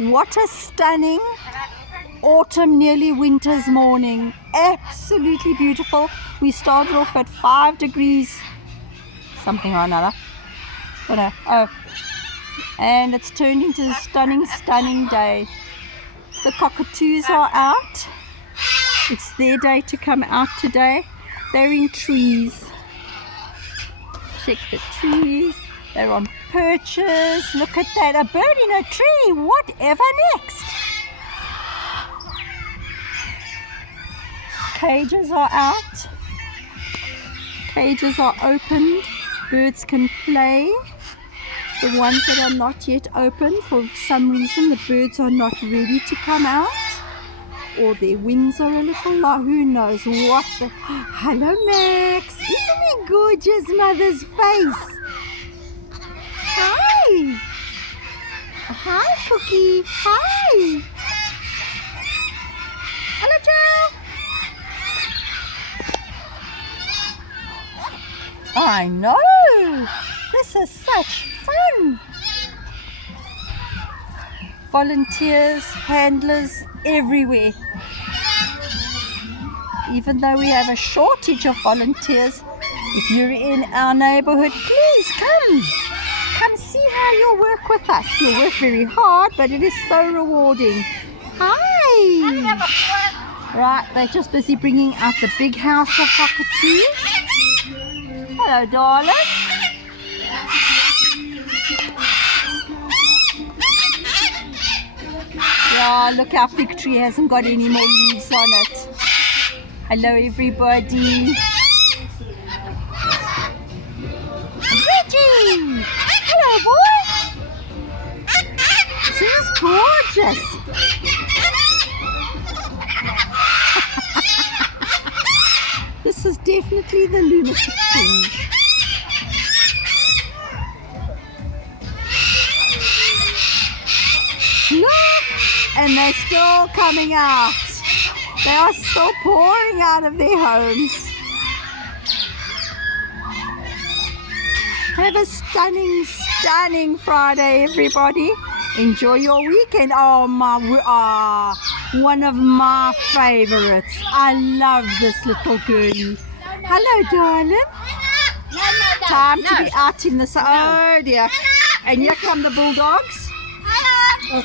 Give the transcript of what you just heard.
What a stunning autumn, nearly winter's morning. Absolutely beautiful. We started off at 5 degrees, something or another. Don't know. Oh. And it's turned into a stunning, stunning day. The cockatoos are out. It's their day to come out today. They're in trees. Check the trees. They're on perches. Look at that. A bird in a tree. Whatever next? Cages are out. Cages are opened. Birds can play. The ones that are not yet open, for some reason the birds are not ready to come out, or their wings are a little low. Who knows what the... Hello, Max. Isn't he gorgeous, mother's face? Hi. Hi, Cookie. Hi. Hello, Joe. I know. This is such fun. Volunteers, handlers everywhere. Even though we have a shortage of volunteers, if you're in our neighborhood, please come. Come see how you'll work with us. You'll work very hard, but it is so rewarding. Hi. Right, they're just busy bringing out the big house of cockatoos. Hello, darling. Yeah, look, our fig tree hasn't got any more leaves on it. Hello, everybody. Reggie! Hello, boy! She's gorgeous. This is definitely the lunatic king. Look! And they're still coming out. They are still pouring out of their homes. Have a stunning, stunning Friday, everybody. Enjoy your weekend. Oh, one of my favorites. I love this little girlie. Hello, darling. Time to be out in the sun. Oh, dear. And here come the bulldogs. Hello.